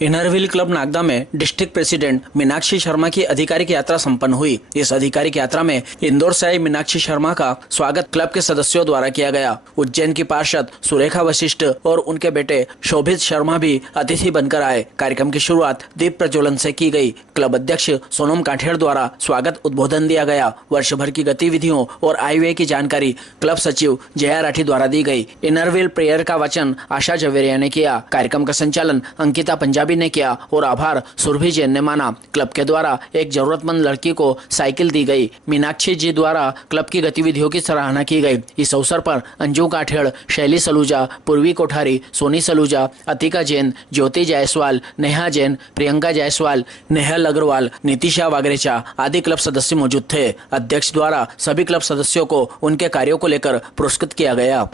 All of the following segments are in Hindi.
इनरव्हील क्लब नागदा में डिस्ट्रिक्ट प्रेसिडेंट मीनाक्षी शर्मा की आधिकारिक यात्रा संपन्न हुई। इस आधिकारिक यात्रा में इंदौर से आई मीनाक्षी शर्मा का स्वागत क्लब के सदस्यों द्वारा किया गया। उज्जैन की पार्षद सुरेखा वशिष्ठ और उनके बेटे शोभित शर्मा भी अतिथि बनकर आए। कार्यक्रम की शुरुआत दीप प्रज्वलन से की गई। क्लब अध्यक्ष सोनम काठेड़ द्वारा स्वागत उद्बोधन दिया गया। वर्ष भर की गतिविधियों और आय व्यय की जानकारी क्लब सचिव जया राठी द्वारा दी गई। इनरव्हील प्रेयर का वचन आशा जवेरिया ने किया। कार्यक्रम का संचालन अंकिता पंजाबी ने किया और आभार सुरभि जैन ने माना। क्लब के द्वारा एक जरूरतमंद लड़की को साइकिल दी गई। मीनाक्षी जी द्वारा क्लब की गतिविधियों की सराहना की गई। इस अवसर पर अंजू काठेड़, शैली सलूजा, पूर्वी कोठारी, सोनी सलूजा, अतिका जैन, ज्योति जायसवाल, नेहा जैन, प्रियंका जायसवाल, नेहल अग्रवाल, नीतिशा वागरेचा आदि क्लब सदस्य मौजूद थे। अध्यक्ष द्वारा सभी क्लब सदस्यों को उनके कार्यों को लेकर पुरस्कृत किया गया।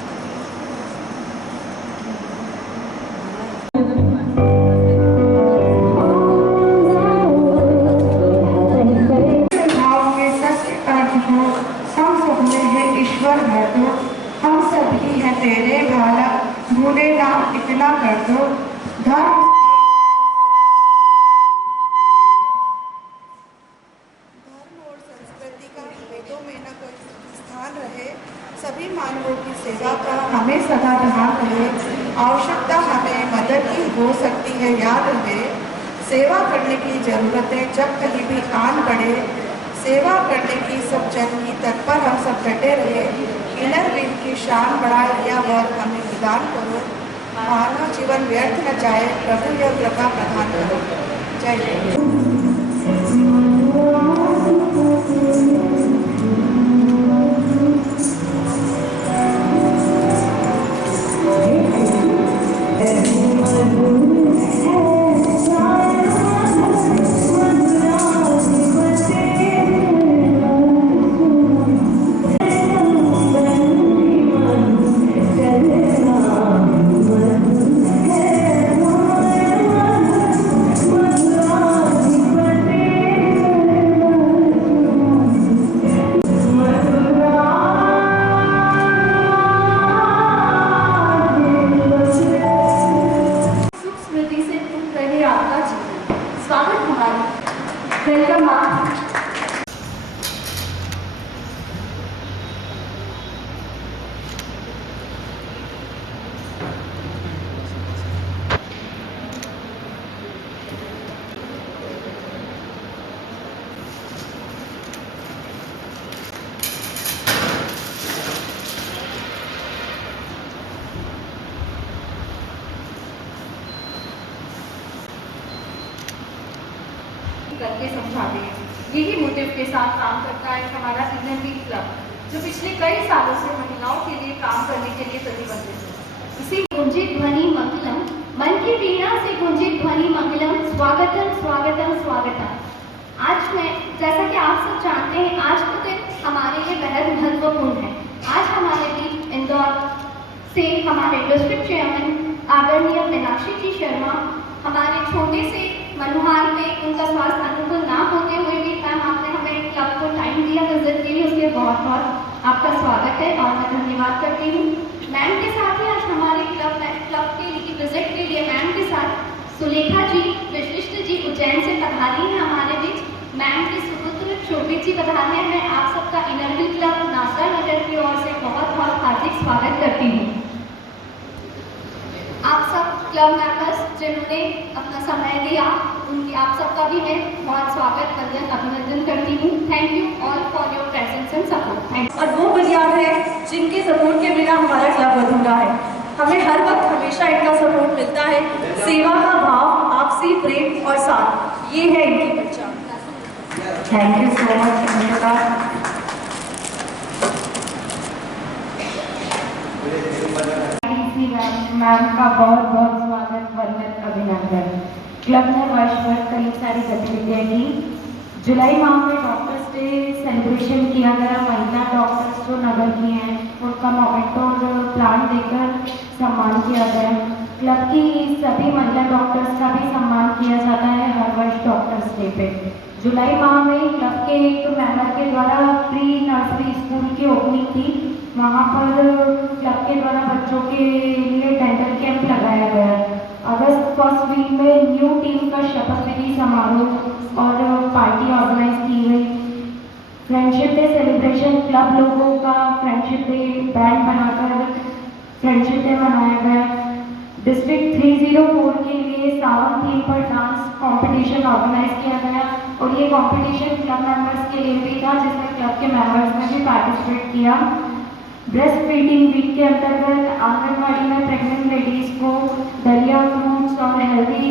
हम सभी हैं तेरे बालक, भूले ना इतना कर दो। धर्म और संस्कृति का वेदों में न कोई स्थान रहे। सभी मानवों की सेवा का हमें सदा ध्यान रहे। आवश्यकता हमें मदद की हो सकती है, याद रहे। सेवा करने की जरूरत है जब कहीं भी आन पड़े। सेवा करने की सब जन की तत्पर हम सब डटे रहे। इनरव्हील की शान बढ़ाए या वर हमें प्रदान करो। मानव जीवन व्यर्थ न जाए, प्रभु यह कृपा प्रदान करो। जय वेलकम मैम। करके समझाते हैं। यही मोटिव के साथ काम करता है हमारा इनरव्हील क्लब, जो पिछले कई सालों से महिलाओं के लिए काम करने के लिए प्रतिबद्ध है। इसी गुंजित ध्वनि मंगलम, मन की पीड़ा से गुंजित ध्वनि मंगलम, स्वागतम स्वागतम स्वागतम। आज मैं, जैसा कि आप सब जानते हैं, आज का दिन हमारे लिए बेहद महत्वपूर्ण है। आज हमारे बीच इंदौर से हमारे डिस्ट्रिक्ट चेयरमैन आदरणीय मीनाक्षी जी शर्मा, हमारे छोटे से मनुहार में उनका स्वास्थ्य अनुकूल ना होते हुए भी मैम आपने हमें क्लब को टाइम दिया विजिट के लिए, उसके बहुत बहुत आपका स्वागत है और मैं धन्यवाद करती हूँ। मैम के साथ ही आज हमारे क्लब के लिए विजिट के लिए मैम के साथ सुलेखा जी, वशिष्ठ जी उज्जैन से पधारी हैं हमारे बीच। मैम के सुपुत्र शोभित जी पधारे हैं। मैं आप सबका इनरव्हील क्लब नागदा नगर की ओर से बहुत बहुत हार्दिक स्वागत करती हूँ। आप सब क्लब मेंबर्स जिन्होंने अपना समय दिया, उनकी आप सबका भी मैं बहुत स्वागत, वंदन, अभिनंदन करती हूँ। Thank you all for your presence and support. और वो बुनियाद है जिनके सपोर्ट के बिना हमारा क्लब अधूरा है। हमें हर वक्त हमेशा इनका सपोर्ट मिलता है। सेवा का भाव, आपसी प्रेम और साथ, ये है इनकी पहचान। Thank you so much. Ma'am का बहुत बहुत स्वागत, वंदन, अभिनंदन। क्लब ने वर्ष भर कई सारी गतिविधियाँ की। जुलाई माह में डॉक्टर्स डे सेलिब्रेशन किया गया। महिला डॉक्टर्स जो नगर की हैं उनका मोमेंटो और प्लान देकर सम्मान किया गया। क्लब की सभी महिला डॉक्टर्स का भी सम्मान किया जाता है हर वर्ष डॉक्टर्स डे पे। जुलाई माह में क्लब के एक मेंबर के द्वारा प्री नर्सरी स्कूल की ओपनिंग थी। वहाँ पर क्लब के द्वारा बच्चों के लिए डेंटल कैंप लगाया गया। अगस्त फर्स्ट वीक में न्यू टीम का शपथ विधि समारोह और पार्टी ऑर्गेनाइज की गई। फ्रेंडशिप डे सेलिब्रेशन क्लब लोगों का फ्रेंडशिप डे बैंड बनाकर फ्रेंडशिप डे मनाया गया। डिस्ट्रिक्ट 304 के लिए सावन थीम पर डांस कंपटीशन ऑर्गेनाइज किया गया और ये कंपटीशन क्लब मेंबर्स के लिए भी था, जिसमें क्लब के मेंबर्स ने भी पार्टिसिपेट किया। ब्रेस्ट फीडिंग वीक के अंतर्गत आंगनबाड़ी में प्रेग्नेंट लेडीज को दलिया, फ्रूट्स और हेल्दी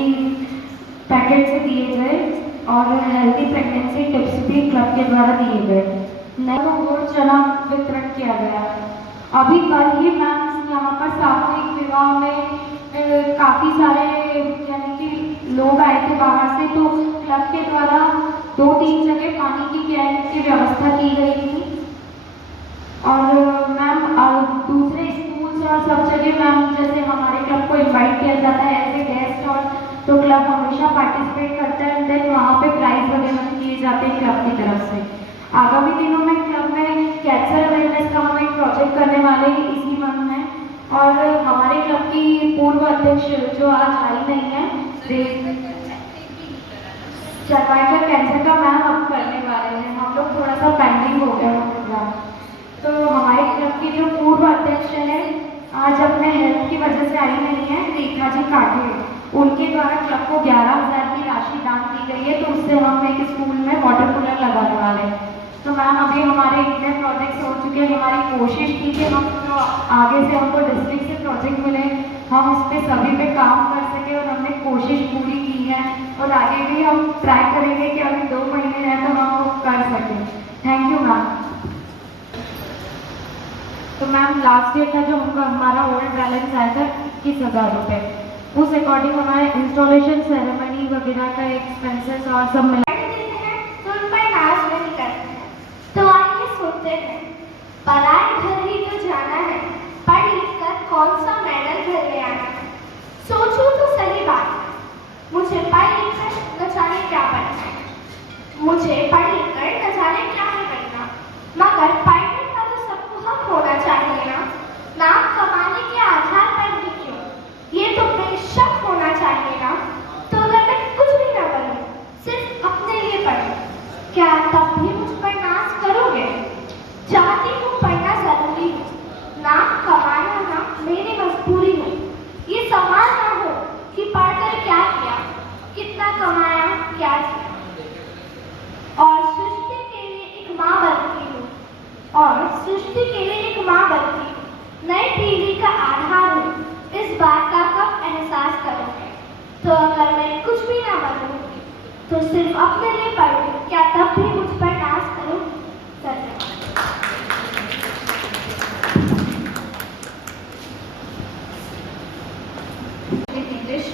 पैकेट्स दिए गए और हेल्दी प्रेगनेंसी टिप्स भी क्लब के द्वारा दिए गए। नए गुड़ चना वितरण किया गया। अभी कल ही मैम यहाँ पर सामूहिक विवाह में काफ़ी सारे यानी कि लोग आए थे बाहर से, तो क्लब के द्वारा 2-3 जगह पानी की कैन की व्यवस्था की गई थी। और मैम दूसरे स्कूल्स और सब जगह मैम जैसे हमारे क्लब को इनवाइट किया जाता है एज ए गेस्ट, और तो क्लब हमेशा पार्टिसिपेट करता है। देन वहाँ पे प्राइज वगैरह दिए जाते हैं क्लब की तरफ से। आगामी दिनों में क्लब में कैंसर अवेयरनेस का हम एक प्रोजेक्ट करने वाले हैं इसी मंथ में, और हमारे क्लब की पूर्व अध्यक्ष जो आज आई नहीं है, सर्वाइकल कैंसर का मैम अब करने वाले हैं। हम लोग थोड़ा सा पेंडिंग हो गया प्रोग्राम। तो हमारे क्लब की जो पूर्व अध्यक्ष है आज अपने हेल्थ की वजह से आई नहीं है, रेखा जी काठे, उनके द्वारा क्लब को 11,000 की राशि दान दी गई है। तो उससे हम एक स्कूल में वाटर कूलर लगाने वाले हैं। तो मैम अभी हमारे इतने प्रोजेक्ट्स हो चुके हैं, हमारी कोशिश थी कि हम जो आगे से हमको डिस्ट्रिक्ट से प्रोजेक्ट मिले हम इस पर सभी पे काम कर सके, और हमने कोशिश पूरी की है और आगे भी हम ट्राई करेंगे कि अभी 2 महीने रहे तो हम वो कर सकें। Thank you ma'am. तो मैम लास्ट ईयर का जो हमारा ओल्ड बैलेंस आया था 21,000 रुपये, उस अकॉर्डिंग हमारे इंस्टॉलेशन सेरेमनी वगैरह का एक्सपेंसेस और सब मिला तो उन पर नाज नहीं करते हैं। तो आइए सुनते हैं, पराए घर ही तो जाना है, पढ़ लिख कर कौन सा मेडल घर ले आना है। सोचूं तो सही बात है, मुझे पढ़ लिख कर न जाने क्या बनना है, मुझे पढ़ लिख कर न जाने क्या है बनना, मगर पढ़ने का तो सबको हक होना चाहिए ना। नाम कमाने के आधार पर भी क्यों, ये तो बेशक होना चाहिए ना। तो अगर मैं कुछ भी ना बनूं, सिर्फ अपने लिए पढ़ूं, क्या तब भी मुझ पर नाज करोगे? चाहती हूँ पढ़ना जरूरी है, नाम कमाना ना मेरी मजबूरी है। ये सवाल ना हो कि पढ़कर क्या किया, कितना कमाया, क्या किया। और सृष्टि के लिए एक माँ बनती हूँ, और सृष्टि के लिए एक माँ बनती हूँ, नई पीढ़ी का आधार हूँ। इस बात का कब एहसास करोगे? तो अगर मैं कुछ भी ना बनूं, तो सिर्फ अपने लिए पढ़ूं, क्या तब भी मुझ पर नाज करूं? In English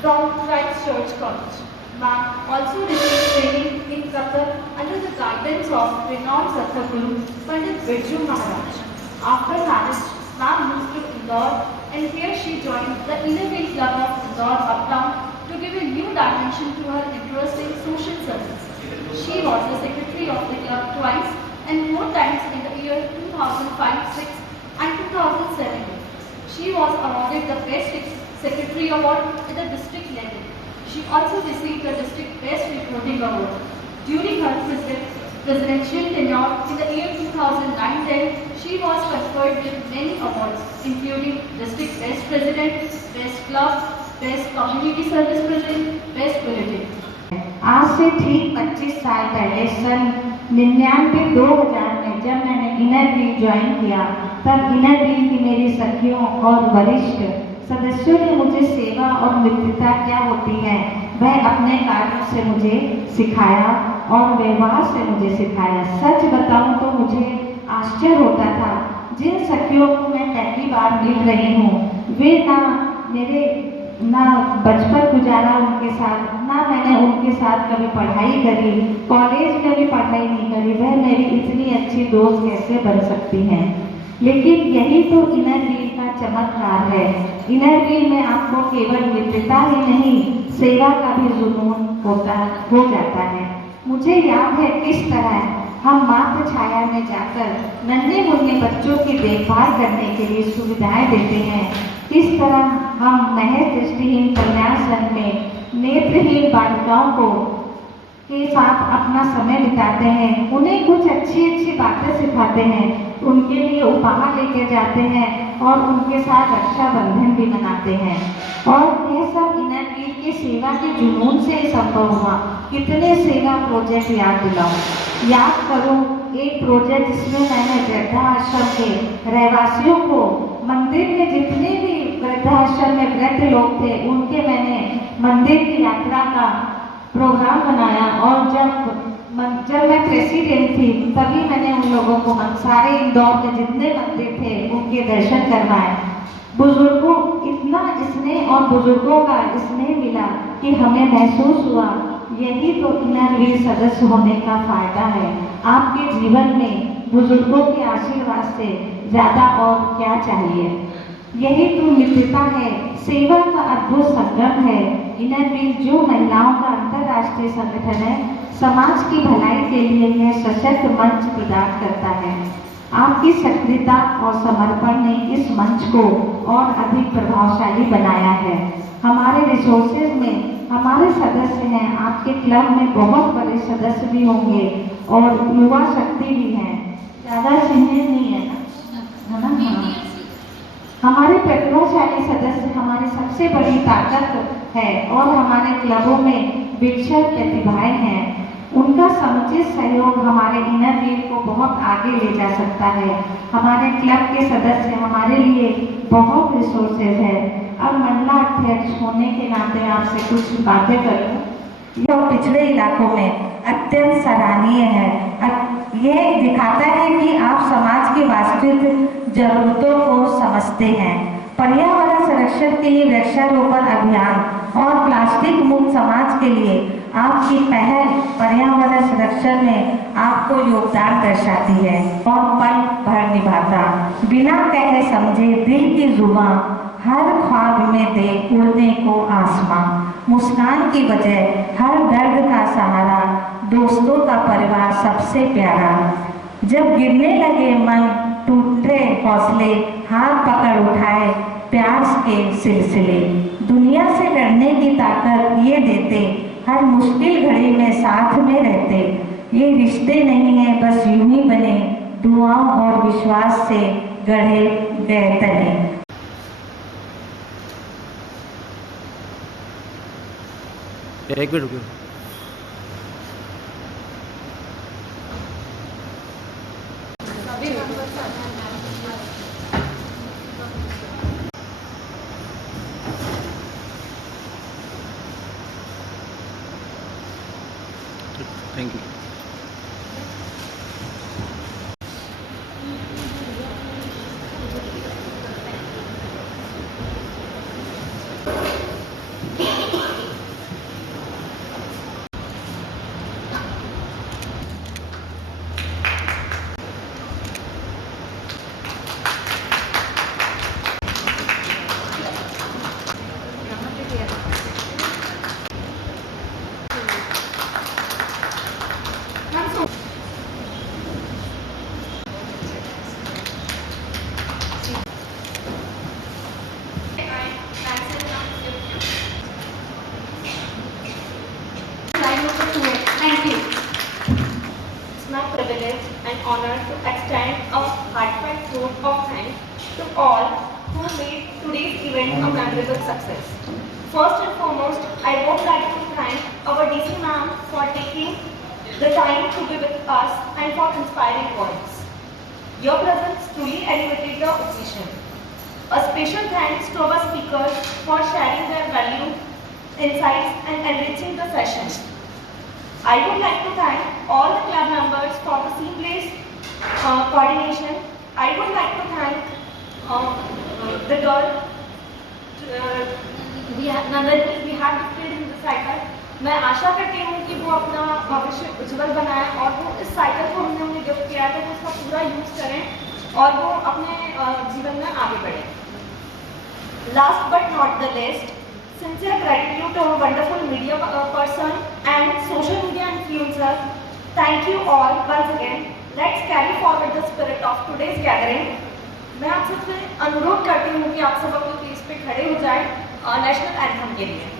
from Christ Church College. Ma'am also received training in Qatar under the guidance of renowned Satguru Pandit Birju Maharaj. After marriage, Ma'am moved to Indore, and here she joined the Inner Wheel Club of Indore Uptown to give a new dimension to her interest in social service. She was the secretary of the club twice and 4 times in the year 2005, 6 and 2007. She was awarded the Best Secretary Award at the district level. She also received the District Best Reporting Award. During her presidential tenure in the year 2009-10, she was conferred with many awards, including District Best President, Best Club, Best Community Service President, Best Bulletin. आज से ठीक 25 साल पहले सन 99-2000 में जब मैंने इनर व्हील ज्वाइन किया, तब इनर व्हील की मेरी सखियों और वरिष्ठ सदस्यों ने मुझे सेवा और मित्रता क्या होती है वह अपने कार्यों से मुझे सिखाया और व्यवहार से मुझे सिखाया। सच बताऊं तो मुझे आश्चर्य होता था, जिन सखियों को मैं पहली बार मिल रही हूँ वे ना बचपन गुजारा उनके साथ, ना मैंने उनके साथ कभी पढ़ाई करी, कॉलेज में भी पढ़ाई नहीं करी, वह मेरी इतनी अच्छी दोस्त कैसे बन सकती हैं। लेकिन यही तो इनर व्हील का चमत्कार है। इनर व्हील में आपको केवल मित्रता ही नहीं, सेवा का भी जुनून हो जाता है। मुझे याद है किस तरह हम मातृ छाया में जाकर नन्हे मुन्ने बच्चों की देखभाल करने के लिए सुविधाएं देते हैं। इस तरह हम महज दृष्टिहीन कल्याण संघ में नेत्रहीन बालिकाओं को के साथ अपना समय बिताते हैं, उन्हें कुछ अच्छी बातें सिखाते हैं, उनके लिए उपहार लेके जाते हैं और उनके साथ रक्षाबंधन भी मनाते हैं। और यह सब इनरवीर के सेवा के जुनून से ही संभव हुआ। कितने सेवा प्रोजेक्ट याद दिलाऊं, याद करूं एक प्रोजेक्ट जिसमें मैंने वृद्धाश्रम के रहवासियों को, मंदिर में जितने भी वृद्धाश्रम में वृद्ध लोग थे उनके मैंने मंदिर की यात्रा का प्रोग्राम बनाया। और जब मैं प्रेसिडेंट थी तभी मैंने उन लोगों को सारे इंदौर के जितने मंदिर थे उनके दर्शन करवाए। बुजुर्गों इतना स्नेह और बुजुर्गों का स्नेह मिला कि हमें महसूस हुआ यही तो इनरवीर सदस्य होने का फायदा है। आपके जीवन में बुजुर्गों के आशीर्वाद से ज़्यादा और क्या चाहिए। यही तो मित्रता है, सेवा का अद्भुत संगम है। इनरवीर जो महिलाओं का अंतर्राष्ट्रीय संगठन है, समाज की भलाई के लिए यह सशक्त मंच प्रदान करता है। आपकी सक्रियता और समर्पण ने इस मंच को और अधिक प्रभावशाली बनाया है। हमारे रिसोर्सेज में हमारे सदस्य हैं, आपके क्लब में बहुत बड़े सदस्य भी होंगे और युवा शक्ति भी है, ज़्यादा सीनियर नहीं है ना। हमारे प्रतिभाशाली सदस्य हमारी सबसे बड़ी ताकत है और हमारे क्लबों में विलक्षण प्रतिभाएं हैं। उनका समुचित सहयोग हमारे इनरवीर को बहुत आगे ले जा सकता है। हमारे क्लब के सदस्य हमारे लिए बहुत रिसोर्सेज है। अब मंडला अध्यक्ष होने के नाते आपसे कुछ बातें करूं। यह पिछड़े इलाकों में अत्यंत सराहनीय है। ये दिखाता है कि आप समाज की वास्तविक जरूरतों को समझते हैं। पर्यावरण संरक्षण के लिए वृक्षारोपण अभियान और प्लास्टिक मुक्त समाज के लिए आपकी पहल पर्यावरण संरक्षण में आपको योगदान दर्शाती है और पल भर निभाता। बिना कहे समझे दिल की जुबां हर ख्वाब में दे उड़ने को आसमां। मुस्कान की वजह हर दर्द का सहारा, दोस्तों का परिवार सबसे प्यारा। जब गिरने लगे मन टूटे हौसले, हाथ पकड़ उठाए प्यार के सिलसिले। दुनिया से लड़ने की ताकत ये देते, हर मुश्किल घड़ी में साथ में रहते। ये रिश्ते नहीं है बस यूं ही बने, दुआओं और विश्वास से गढ़े गए तने। एक मिनट रुको। Thank you. Thank you. It's my privilege and honor to extend a heartfelt vote of thanks to all who made today's event a memorable success. First and foremost, I would like to thank our DC ma'am for taking the time to be with us and for inspiring words. Your presence truly elevated the occasion. A special thanks to our speakers for sharing their valued insights and enriching the session. I would like to thank all the club members for the seamless coordination. I would like to thank the girl, Nandini, we have displayed in the cycle. मैं आशा करती हूँ कि वो अपना भविष्य उज्जवल बनाए और वो इस साइकिल को हमने उन्हें गिफ्ट किया था, उसका पूरा यूज करें और वो अपने जीवन में आगे बढ़े. Last but not the least, sincere gratitude to our wonderful media person and social media influencer Thank you all once again. Let's carry forward the spirit of today's gathering. मैं आप सबसे अनुरोध करती हूँ कि आप सब अपनी प्लीज पे खड़े हो जाएं नेशनल एंथम के लिए।